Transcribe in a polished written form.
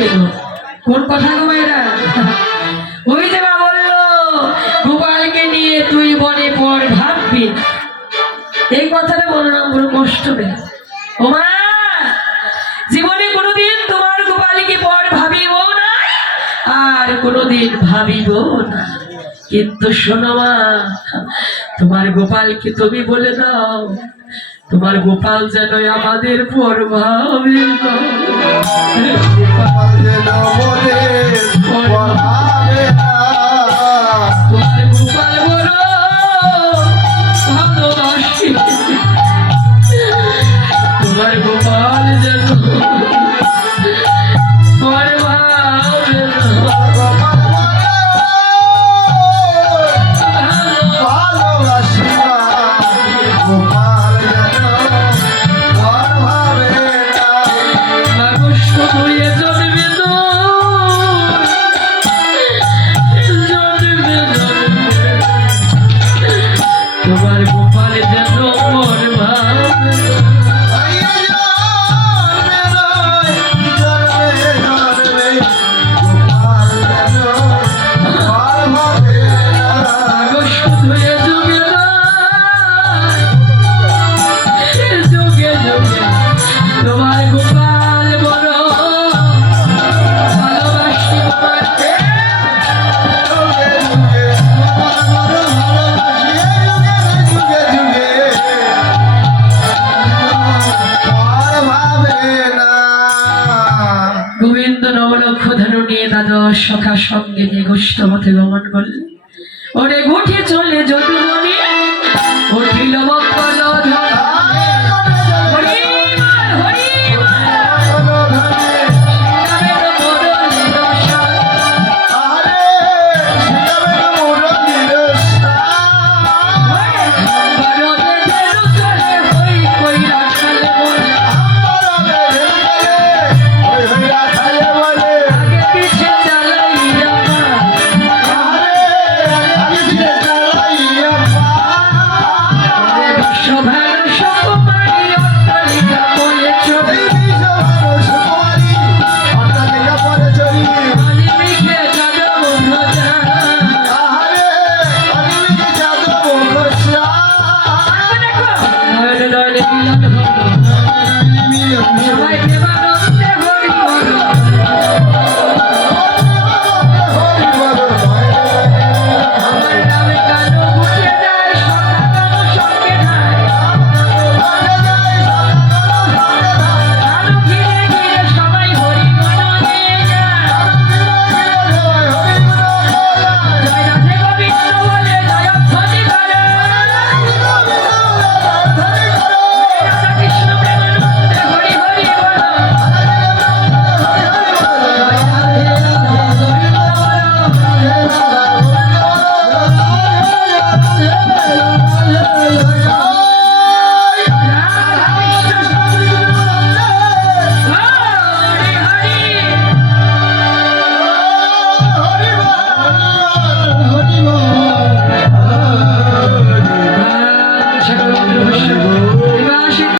হবে গো। কোন কথা গো মেয়েরা? ওই যে মা বললো গোপালকে নিয়ে তুই বনে পর ভাববি, এই কথাটা বললো না, বড় কষ্ট পেল। ও মা, জীবনে কোনোদিন তোমার গোপালকে পর ভাবিব না, আর কোনোদিন ভাবিব না। কিন্তু শোনো মা, তোমার গোপালকে তুমি বলে দাও, তোমার গোপাল যেন আমাদের পর ভাবে না। তোমার গোপাল বড় ভালোবাসি, তোমার গোপাল যেন পর ভাবে না। তোমার গোপাল যেন মন ভাবে। তোমার গোপাল বড় ভালোবাসি, গোবিন্দ নবলক্ষ ধনু নিয়ে দ্বাদশ সখা সঙ্গে নিয়ে গোষ্ঠ পথে গমন করলেন। ওরে গুঠে চলে যদুমণি উঠিল মঙ্গল ধ্বনি। সবাই